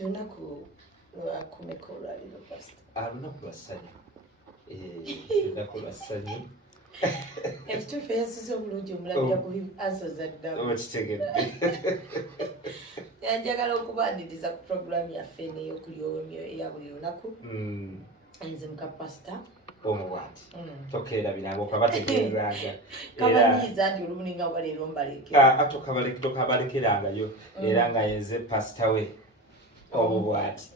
Lunaku lwakumeka olwaliro pastor. Lunaku lwa ssanyu. Lunaku lwa ssanyu. Ekituufu eyasize obulungi omulabira ku ansa zaddamu. Okitegedde. Njagala okubaaniriza ku puroguramu yaffe n'eyokulyoomyo eya buli lunaku. Nze muka pastor. Omubwati. Tokeera birango kabategeezanga. Kabanyiiza nti olubuninga bwaleero mbalekera. Tokabalekerangayo era nga yenze pastor we. Omubwati.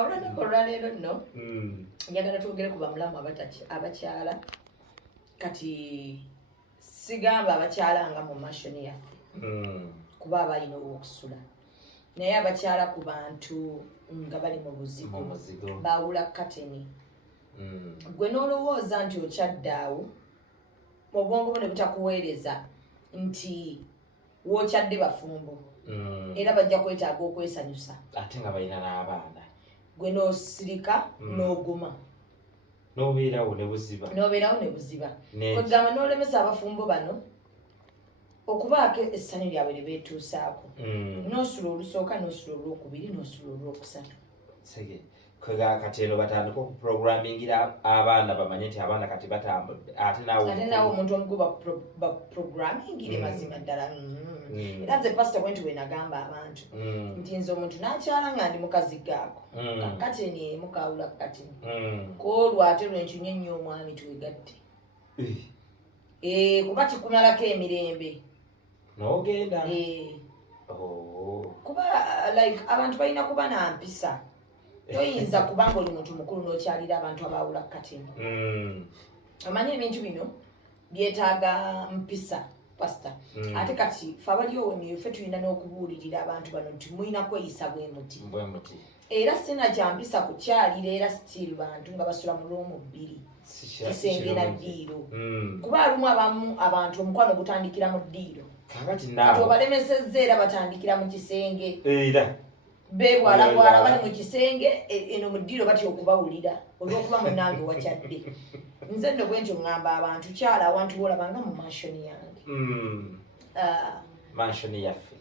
Olunaku olwaleero nno njagala twogere ku bamulamu abakyala kati sigamba abakyala nga mu mashoni yaffe kuba abalina okusula naye abakyala ku bantu nga bali mu buzigo bawula kateni gwe n'olowooza nti okyaddaawo obwongo bwo ne butakuweereza nti wookyadde bafumbo era bajja kwetaaga okwesanyusa ate nga balina n'abaana gwe n'osirika n'oguma n'obeerawo ne buziba kwegamba n'olemesa abafumbo bano okubaako essanyu lyabwe lye beetuusaako n'osula olusooka n'osula olwokubiri n'osula olwokusatu kati eno batandika okuprogrammingira abaana bamanye nti abaana kati batambudde ate naawe omuntu omugu baprogrammingire mazima ddala era nze pasita bwenti bwe nagamba abantu nti nze omuntu nakyala nga ndi mukazi gaako kakateni mukawula kakateni koolwo ate lwenkinya ennyo omwami twegatte kuba kikumalako emirembe n'ogenda kuba like abantu balina kuba na mpisa toyinza kubanga oli muntu mukulu n'okyalira abantu abawula kateni omanyi ebintu bino byetaaga mpisa pastor ate kati fe abaliwo ffe tulina n'okubuulirira abantu bano nti mulina kweyisa bwe muti era sina kyampisa kukyalira era still bantu nga basula mu lwomu bbiri kisenge na ddiiro kuba alumu abamu abantu omukwano gutandikira mu ddiiro kati obalemesezza era batandikira mu kisenge bebwalabwala bali mu kisenge eno mu ddiiro batya okubawulira olw'okuba munange wakyadde nze nno bwentyo ŋŋamba abantu kyala awantu boolabanga mu mansioni yange mansioni yaffe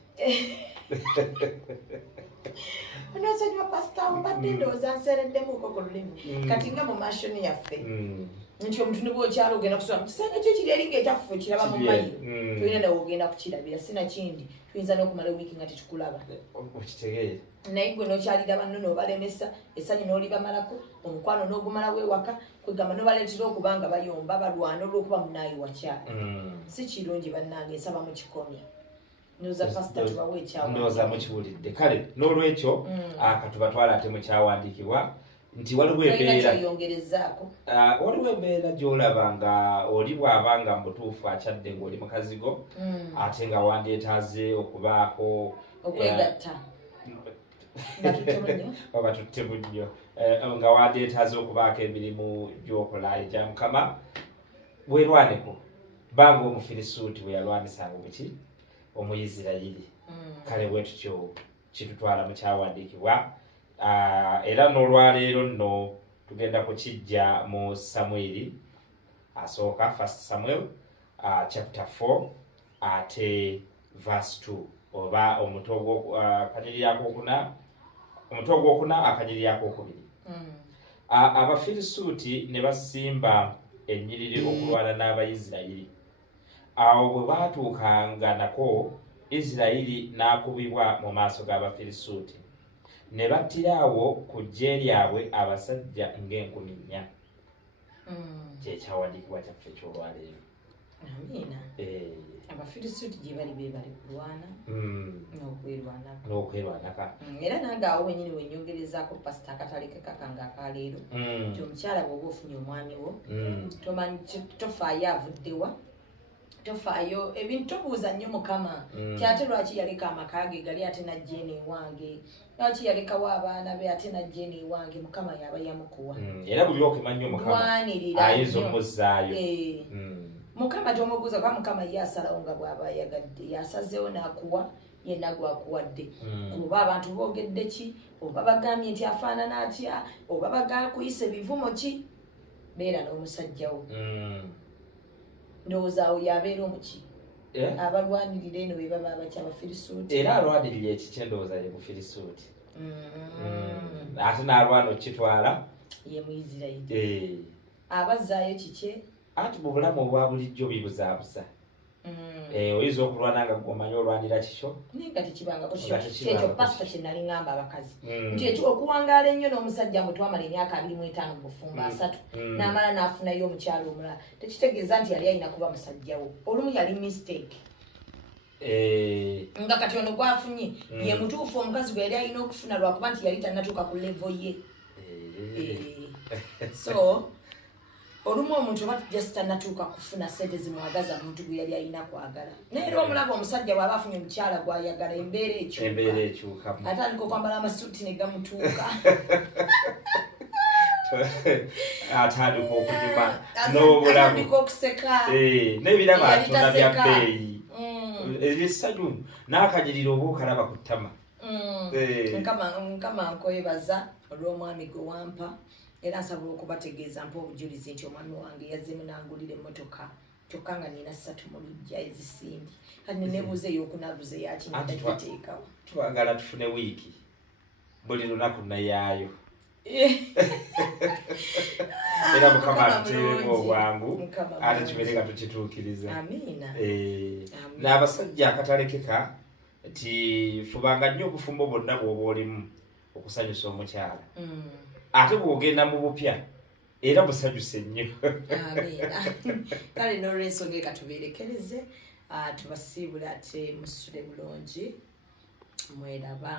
onosanywa pasita mbadde ndowooza nseereddemu okoko lulimi kati nga mu mansioni yaffe nti omuntu ne bw'okyala ogenda kusula mu kisenge kyo kiri eri ng'ekyaffe kiraba mu mayiro tolina nawe ogenda kukirabira sina kindi tuyinza n'okumala wiiki nga tetukulaba okitegeere naye gwe n'okyalira banno n'obalemesa essanyu n'olibamalako omukwano n'ogumala w'ewaka kwegamba n'obaleetera okuba nga bayomba balwana olw'okuba munaayi wakyala si kirungi bannange nsaba mu kikomye ndowooza pasita tubawe ekyawandiikibwa ndowooza mukiwulidde kale n'olwekyo katubatwala ate mu kyawandiikibwa nti waliwo embeera gy'olaba nga oli bw'aba nga mu butuufu akyadde ng'oli mukazi go ate nga wandyetaaze okubaako okwegatta batutte bunnyo nga wandyetaaze okubaako emirimu gy'okola egya mukama bwerwaneko banga omufirisuuti bwe yalwanisanga buki omuyisirayiri kale bwe tutyo kitutwala mu kyawandiikibwa era n'olwaleero nno tugenda kukijja mu Samwiri asooka 1 Samuel chapter 4 ate verse 2 oba omutwe ogwokuna akanyiri akokubiri abafirisuuti ne basimba ennyiriri okulwana n'abayisirayiri awo bwe baatuukanga nako Isirayiri n'akubibwa mu maaso g'abafirisuuti ne battiraawo ku ggye lyabwe abasajja ng'enkumi 4 kyekyawandiikibwa kyaffe ekyolwaleero amiina abafirisuuti gye bali be bali kulwana n'okwerwanaka era nange awo wenyini wenyongerezaako pasita akataleke kakange akaleero nti omukyala bw'oba ofunye omwami wo tofaayo avuddewa tofaayo ebintu tobuuza nnyo mukama ti ate lwaki yaleka amaka ge gali ate najja eno ewange lwaki yalekawo abaana be ate najja eno ewange mukama yaba yamukuwa era buli okimanya omukama ayinza omuzzaayo mukama tomubuuza kuba mukama ye asalawo nga bw'aba ayagadde yasazeewo n'akuwa yenna gwakuwadde oba abantu boogedde ki oba bagambye nti afaanana atya oba bagakuyisa ebivumo ki beera n'omusajjawo ndowooza awo yabeera omuki abalwanirira eno bwe baba abakya abafirisuuti era alwanirira ekikendowooza ye bufirisuuti ate n'alwana okitwala ye Muisirairi abazzaayo kike anti mu bulamu obwa bulijjo bibuzaabuza oyinza okulwana nga gwomanyi olwanira kikyo naye nga tekibangako kyekyo pasita kye nali ngamba abakazi nti okuwangaala ennyo n'omusajja mwe twamala emyaka 25 mu bufumbo 3 n'amala n'afunayo omukyalo omulala tekitegeeza nti yali alina kuba musajjawo olumu yali mistake nga kati ono gwafunye ye mutuufu omukazi gwe yali alina okufuna lwakuba nti yali tannatuuka ku levo ye so olumu omuntu oba just tannatuuka kufuna sente zimwagaza muntu gwe yali alina kwagala naye era omulaba omusajja bw'aba afunye omukyala gw'ayagala embeera ekyuka atandika okwambala amasuuti ne gamutuuka atandika okunyuma n'obulamu atandika okuseka n'ebirabo atunda bya bbeeyi ebyesanyu n'akanyirira oba okalaba ku ttama nkama nkwebaza olw'omwami gwe wampa era nsabola okubategeeza mpa obujulizi nti omwami wange yazzemu n'angulira emmotoka kyokka nga nina 3 mu luggya ezisimbye kati nenebuuza ey'okunaguza yakinagiteekawo twagala tufune wiiki buli lunaku nayaayo era mukama atuteeremu obwangu ate kibeere nga tukituukiriza n'abasajja akatalekeka nti fubanga nnyo obufumbo bwonna bw'oba olimu okusanyusa omukyala ate bw'ogenda mu bupya era busanyuse nnyo kale n'olw'ensonga eka tubeerekereze tubasiibule ate musule bulungi mweraba